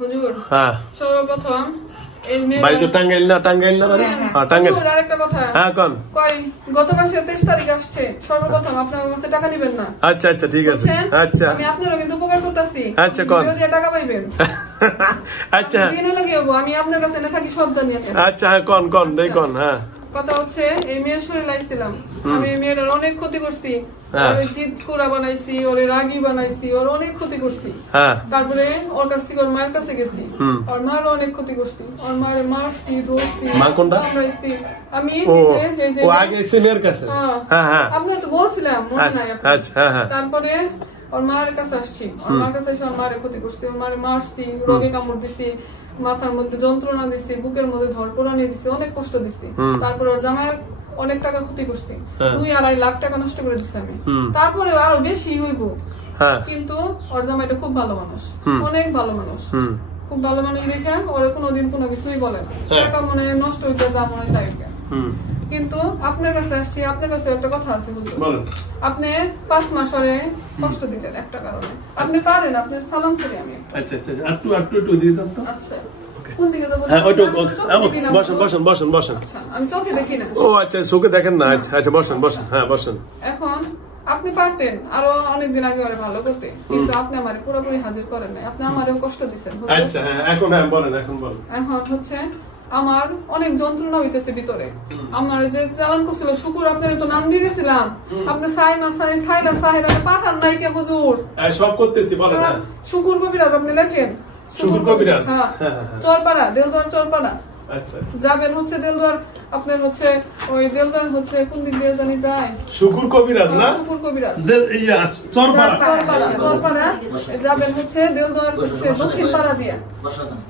হুজুর হ্যাঁ সর্বপ্রথম এই মেয়ে বাড়ি তো টাঙ্গাইল না মানে হ্যাঁ টাঙ্গাইল। আরেকটা কথা হ্যাঁ কোন কই গত মাসের 23 তারিখ আসছে, সর্বপ্রথম আপনার কাছে টাকা নেবেন না। আচ্ছা আচ্ছা ঠিক আছে। আচ্ছা আমি আপনারও কিন্তু উপকার করতেছি। আচ্ছা কোন টাকা পাইবেন। আচ্ছা দিন লাগে আমি আপনার কাছে না থাকি সব জানি আপনি। আচ্ছা হ্যাঁ কোন দেই কোন। হ্যাঁ কথা হচ্ছে এই মেয়ের শরীর আইছিলাম আমি, এই মেয়েটার অনেক ক্ষতি করছি, ওরে জিদ কুড়া বানাইছি, ওরে রাগি বানাইছি, ওর অনেক ক্ষতি করছি। তারপরে ওর কাছ থেকে ওর মায়ের কাছে গেছি, ওর মারও অনেক ক্ষতি করছি, ওর মারে মারছি ধরছি কামড়াইছি আমি। আপনি তো বলছিলাম মনে নাই আপনার। তারপরে ওর মায়ের কাছে আসছি, ওর মার কাছে এসে ওর মারে ক্ষতি করছি, ওর মারে মারছি, রোগে কামড় দিছি, মাথার মধ্যে যন্ত্রণা দিছি, বুকের মধ্যে ধরপড়ানি দিছি, অনেক কষ্ট দিছি। তারপরে ওর জামাইয়ের অনেক টাকা ক্ষতি করছি, 2-2.5 লাখ টাকা নষ্ট করে দিচ্ছি আমি। তারপরে আরো বেশি হইব, কিন্তু ওর জামাইটা খুব ভালো মানুষ, অনেক ভালো মানুষ, খুব ভালো মানুষ দেখে ওরা কোনোদিন কোনো কিছুই বলে না। টাকা মনে নষ্ট হইতে যা মনে তাই। কিন্তু আপনার কাছে আসছি, আপনার কাছে একটা কথা আছে হুজুর। আপনি 5 মাস পরে কষ্ট দিলেন একটা কারণে, আপনি পারেন, আপনার সালাম করি আমি। আচ্ছা আচ্ছা একটু দিয়ে যান তো। আচ্ছা কোন দিকে যাব? বসেন। আচ্ছা আমি চোখে দেখি না। ও আচ্ছা চোখে দেখেন না। আচ্ছা বসেন। হ্যাঁ বসেন। এখন আপনি পারতেন আরো অনেকদিন আগে ওরে ভালো করতে, কিন্তু আপনি আমারে পুরোপুরি হাজির করেন নাই, আপনি আমারেও কষ্ট দিচ্ছেন। আচ্ছা এখন বলেন। এখন হচ্ছে আমার অনেক যন্ত্রণা হইতেছে ভিতরে। আমার যে চালান করছিল শুকুর, আপনার তো নাম দিয়ে গেছিলাম, আপনি সাহেরা পাঠান নাই কে হুজুর? সব করতেছি বলেন। শুকুর কবিরাজ আপনি লেখেন, শুকুর কবিরাজ চরপাড়া, দেলদুয়ার চরপাড়া। আচ্ছা যাবেন হচ্ছে দেলদুয়ার, আপনার হচ্ছে ওই দেলদুয়ার হচ্ছে কোন দিক দিয়ে জানি যায়, শুকুর কবিরাজ না? শুকুর কবিরাজ চরপাড়া যাবেন হচ্ছে দেলদুয়ার হচ্ছে দক্ষিণ পাড়া দিয়া।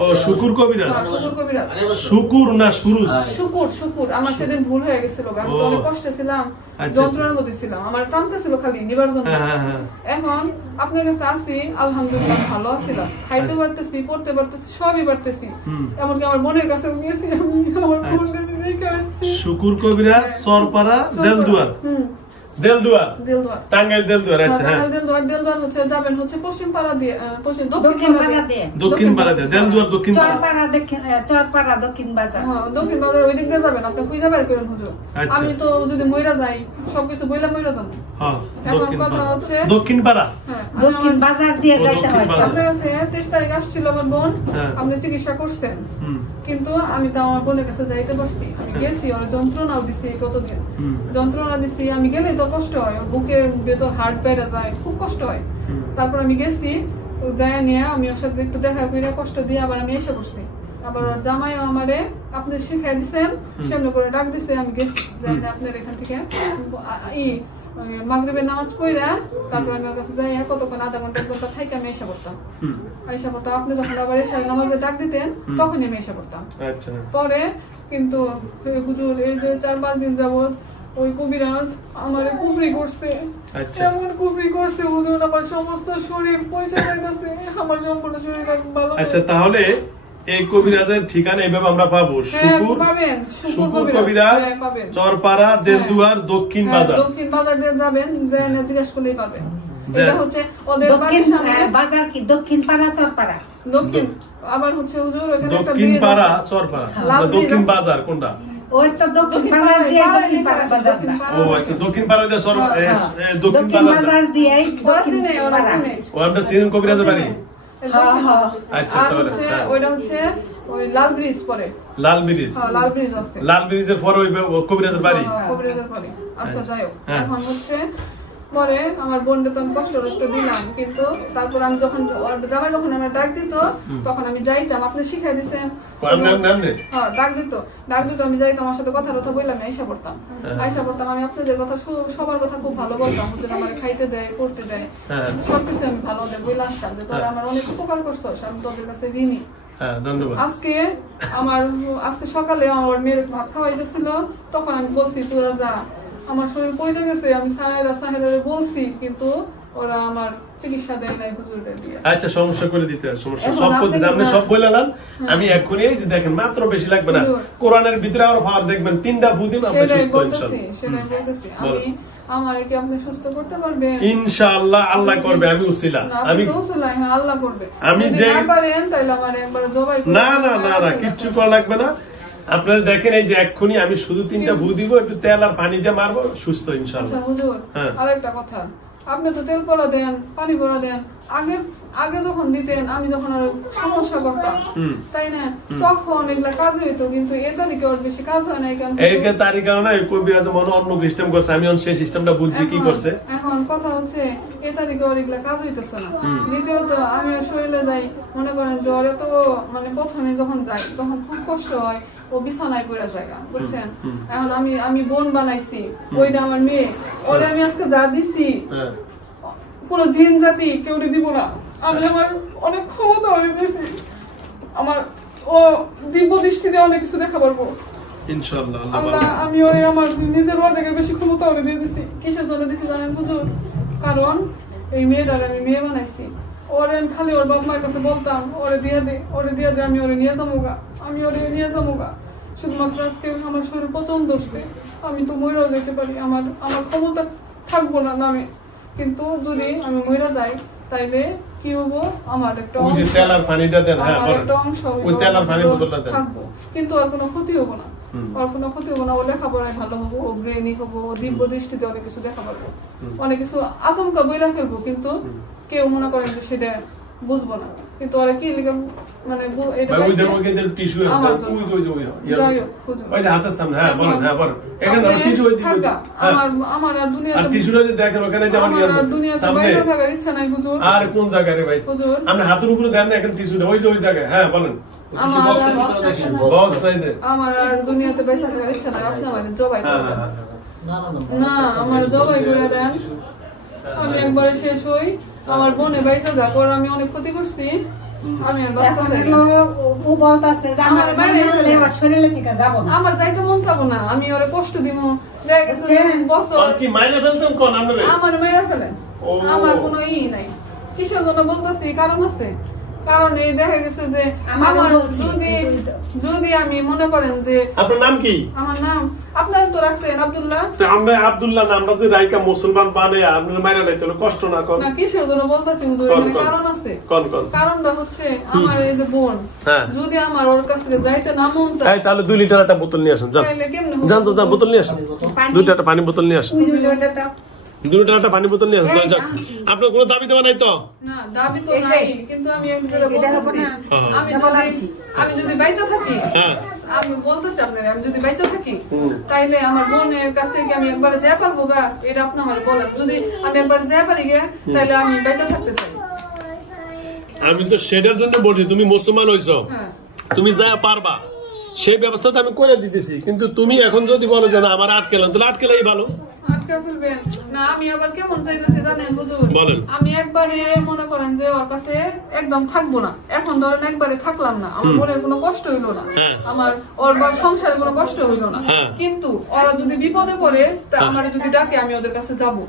ও শুকুর কবিরাজ। শুকুর কবিরাজ শুকুর না সুরুজ? শুকুর। আমার সেদিন ভুল হয়ে গেছিল, আমি তো অনেক কষ্টে ছিলাম, যন্ত্রণার মধ্যে ছিলাম, আমার টানতে ছিল খালি নিবার জন্য। এখন আপনার কাছে আসি, আলহামদুলিল্লাহ ভালো আছিলাম, খাইতে পারতেছি, পড়তে পারতেছি, সবই পারতেছি, এমনকি আমার বোনের কাছে গিয়েছি আমি, আমার বোনের দেখে আসছি। শুকুর কবিরাজ চরপাড়া দেলদুয়ার টাঙ্গাইল দেলদুয়ার। আচ্ছা দেলদুয়ার হচ্ছে যাবেন হচ্ছে পশ্চিম পাড়া দিয়ে, দক্ষিণ পাড়া দিয়ে দেলদুয়ার দক্ষিণ চরপাড়া দক্ষিণ বাজার। দক্ষিণ বাজার ওই দিক দিয়ে যাবেন, আপনি খুঁজে বের করেন হুজুর। আমি তো যদি মইরা যাই সবকিছু বইলা মইরা যাবো। এখন কথা হচ্ছে দক্ষিণ পাড়া দক্ষিণ বাজার দিয়ে যাইতে হয়। আপনার কাছে 23 তারিখ আসছিল আমার বোন, আপনি চিকিৎসা করছেন, কিন্তু আমি তো আমার বোনের কাছে যাইতে পারছি, আমি গেছি, ওর যন্ত্রণাও দিছি, কতদিন যন্ত্রণা দিছি, আমি গেলে তো কষ্ট হয়, বুকের ভেতর হার্ট বেড়ে যায়, খুব কষ্ট হয়। তারপর আমি গেছি, যাই নিয়ে আমি ওর সাথে একটু দেখা করে কষ্ট দিয়ে আবার আমি এসে পড়ছি। আবার জামাই আমারে আপনি শিখাই দিচ্ছেন, সামনে করে ডাক দিছে, আমি গেছি, যাই না আপনার এখান থেকে মাগরিবের নামাজ পড়া, তারপর আমি ওর কাছে যাই, কতক্ষণ আধা ঘন্টা 1 ঘন্টা থাইকে আমি এসে পড়তাম। আপনি যখন আবার এসে নামাজে ডাক দিতেন তখনই আমি এসে পড়তাম। পরে কিন্তু হুজুর এই যে 4-5 দিন যাবত ওই কবিরাজ আমারে কুফরি করছে, এমন কুফরি করছে হুজুর, আমার সমস্ত শরীর পয়সা যাইতেছে, আমার সম্পূর্ণ শরীর ভালো। আচ্ছা তাহলে এই কবিরাজের ঠিকানা এইভাবে আমরা পাবো, শুকুর কবিরাজ চরপাড়া দেলদুয়ার দক্ষিণ বাজার দিয়ে যাবেন, জিজ্ঞাসা করলেই পাবেন। এটা হচ্ছে ওদের বাড়ির সামনে বাজার, কি দক্ষিণ পাড়া চরপাড়া দক্ষিণ, আবার হচ্ছে হুজুর ওখানে একটা দক্ষিণ পাড়া চরপাড়া, দক্ষিণ বাজার কোনটা? ওই তো দক্ষিণ বাজার দিয়ে দক্ষিণ পাড়া বাজার। ও আচ্ছা দক্ষিণ পাড়া দিয়ে দক্ষিণ বাজার দিয়ে দক্ষিণ পাড়া। ও আমরা সিরিয়ান কবিরাজের বাড়ি। আচ্ছা ওইটা হচ্ছে ওই লাল ব্রিজ পরে, লাল ব্রিজ আছে, লাল ব্রিজের পরে ওই কবিরাজের বাড়ি। আচ্ছা যাই হোক, এখন হচ্ছে পরে আমার বোনকে তো আমি কষ্ট দিলাম, কিন্তু তারপর আমি যখন জামাই যখন আমার ডাক দিত তখন আমি যাইতাম, আপনি শিখাই দিচ্ছেন, ডাক দিত আমি যাইতাম, আমার সাথে কথা বললাম, আইসা পড়তাম, আমি আপনাদের কথা সবার কথা খুব ভালো বলতাম, হুজুর আমার খাইতে দেয়, পড়তে দেয়, সবকিছু আমি ভালো দেয় বলে আসতাম যে তোরা আমার অনেক উপকার করছো, আমি তোদের কাছে ঋণী। আজকে সকালে আমার মেয়ের ভাত খাওয়াই গেছিল, তখন আমি বলছি তোরা যা, আমার শরীর পড়ে গেছে, আমি সাহেরা বলছি, কিন্তু ওরা আমার চিকিৎসা দেয় নাই হুজুরে দিয়ে। আচ্ছা সমস্যা করে দিতে সমস্যা সব করতেছে, আপনি সব বললেন, আমি এখনই এই যে দেখেন মাত্র বেশি লাগবে না, কোরআনের ভিতরে আরো পাওয়ার দেখবেন, 3টা ফু দিন আপনি সুস্থ ইনশাআল্লাহ। সেটাই বলতেছি আমি, আমারে কি আপনি সুস্থ করতে পারবেন? ইনশাআল্লাহ আল্লাহ করবে, আমি উসিলা। আমি তো উসিলা, হ্যাঁ আল্লাহ করবে। আমি যে না পারেন তাইলে আমারে একবার জবাই করে। না না না না কিচ্ছু করা লাগবে না। আপনারা দেখেন এই যে এক্ষুনি আমি শুধু 3টা ভু দিব, একটু তেল আর পানি দিয়ে মারবো, সুস্থ ইনশাআল্লাহ। আচ্ছা হুজুর, আরেকটা কথা, আপনি তো তেল পড়া দেন, পানি পড়া দেন, আগে যখন দিতেন আমি যখন আর সমস্যা করতাম, তাই না, তখন এগুলা কাজ হইতো, কিন্তু এ তারিখে ওর বেশি কাজ হয় না। এই তারিখে না কবিরাজ মনে অন্য সিস্টেম করছে, আমি সেই সিস্টেমটা বুঝছি কি করছে। এখন কথা হচ্ছে এ তারিখে ওর এগুলা কাজ হইতেছে না। দ্বিতীয়ত আমি ওর শরীরে যাই, মনে করেন যে ওরে তো মানে প্রথমে যখন যাই তখন খুব কষ্ট হয়, ও বিছানায় পড়ে জায়গা, বুঝছেন। এখন আমি বোন বানাইছি, ওইটা আমার মেয়ে, ওরে আমি আজকে যা দিছি কোন জিন জাতি কেউ দিব না। আমি আমার অনেক ক্ষমতা অনেক দিয়েছি, আমার ও দিব্য দৃষ্টিতে অনেক কিছু দেখা পারবো ইনশাআল্লাহ। আমি ওরে আমার নিজের অর্ধেকের বেশি ক্ষমতা ওরে দিয়ে দিছি। কিসের জন্য দিছি জানেন হুজুর? কারণ এই মেয়েটারে আমি মেয়ে বানাইছি, ওরে খালি ওর বাপ মার কাছে বলতাম ওরে দিয়ে দে, আমি ওরে নিয়ে যাবোগা, শুধুমাত্র আজকে আমার শরীর পচন ধরছে, আমি তো মইরাও যেতে পারি, আমার ক্ষমতা থাকবো না নামে, কিন্তু যদি আমি মইরা যাই তাইলে কি হবো, আমার একটা অংশ থাকবো, কিন্তু আর কোনো ক্ষতি হবো না, ও লেখাপড়ায় ভালো হবো, ও ব্রেনি হবো, ও দিব্য দৃষ্টিতে অনেক কিছু দেখা পারবো, অনেক কিছু আচমকা বইরা ফেলবো, কিন্তু কেউ মনে করেন যে সেটা বুঝবো না। কিন্তু ওরা কি মানে আর কোন জায়গায় ভাই আপনি হাতের উপরে দেন না, এখন টিস্যুটা ওই জায়গায়। হ্যাঁ বলেন। আমার আর দুনিয়াতে বেঁচে থাকার ইচ্ছা নাই, আপনি আমার জবাই না, আমার জবাই করে দেন, আমি একবারে শেষ হই, আমার বোনে বাইসা যাক, ওর আমি অনেক ক্ষতি করছি, আমি আর আমার যাইতে মন চাবো না, আমি ওরে কষ্ট দিব, আমার মেয়েরা ফেলেন, আমার কোনো ই নাই। কিসের জন্য বলতেছি? কারণ আছে, কারণ এই দেখা গেছে যে আমার যদি আমি মনে করেন যে আপনার নাম কি? আমার নাম আপনারা তো রাখছেন আব্দুল্লাহ, আমরা আব্দুল্লাহ না, আমরা যে রাইকা মুসলমান বানাই আপনার মাইরা লাইতে কষ্ট না কর না। কিসের জন্য বলতেছি হুজুর? এখানে কারণ আছে। কারণটা হচ্ছে আমার এই যে বোন, যদি আমার ওর কাছ থেকে যাইতে না মন চায়, তাহলে 2 লিটার একটা বোতল নিয়ে আসেন, যান তো বোতল নিয়ে আসেন, 2টা একটা পানি বোতল নিয়ে আসেন, 2 লিটার একটা পানি বোতল নিয়ে আসেন। আপনার কোনো দাবি দেওয়া নাই তো? না, দাবি তো নাই, কিন্তু আমি আমি যদি বাইচা থাকি, আমি বলতেছি আপনারা, আমি যদি বাইচা থাকি তাইলে আমার বোনের কাছ থেকে আমি একবার যা পারবো গা, এটা আপনি আমার বলেন। যদি আমি একবার যা পারি গে, তাইলে আমি বাইচা থাকতে চাই। আমি তো সেটার জন্য বলছি, তুমি মুসলমান হইছো, তুমি যা পারবা সেই ব্যবস্থা তো আমি করে দিতেছি, কিন্তু তুমি এখন যদি বলো যে না আমার আটকেলাম, তাহলে আটকেলাই ভালো। ফেলবেন না, আমি আবার কেমন চাইতেছি জানেন হুজুর? আমি একবারে মনে করেন যে ওর কাছে একদম থাকবো না, এখন ধরেন একবারে থাকলাম না, আমার বোনের কোনো কষ্ট হইলো না, আমার ওর সংসারে কোনো কষ্ট হইলো না, কিন্তু ওরা যদি বিপদে পড়ে, তা আমার যদি ডাকে আমি ওদের কাছে যাবো।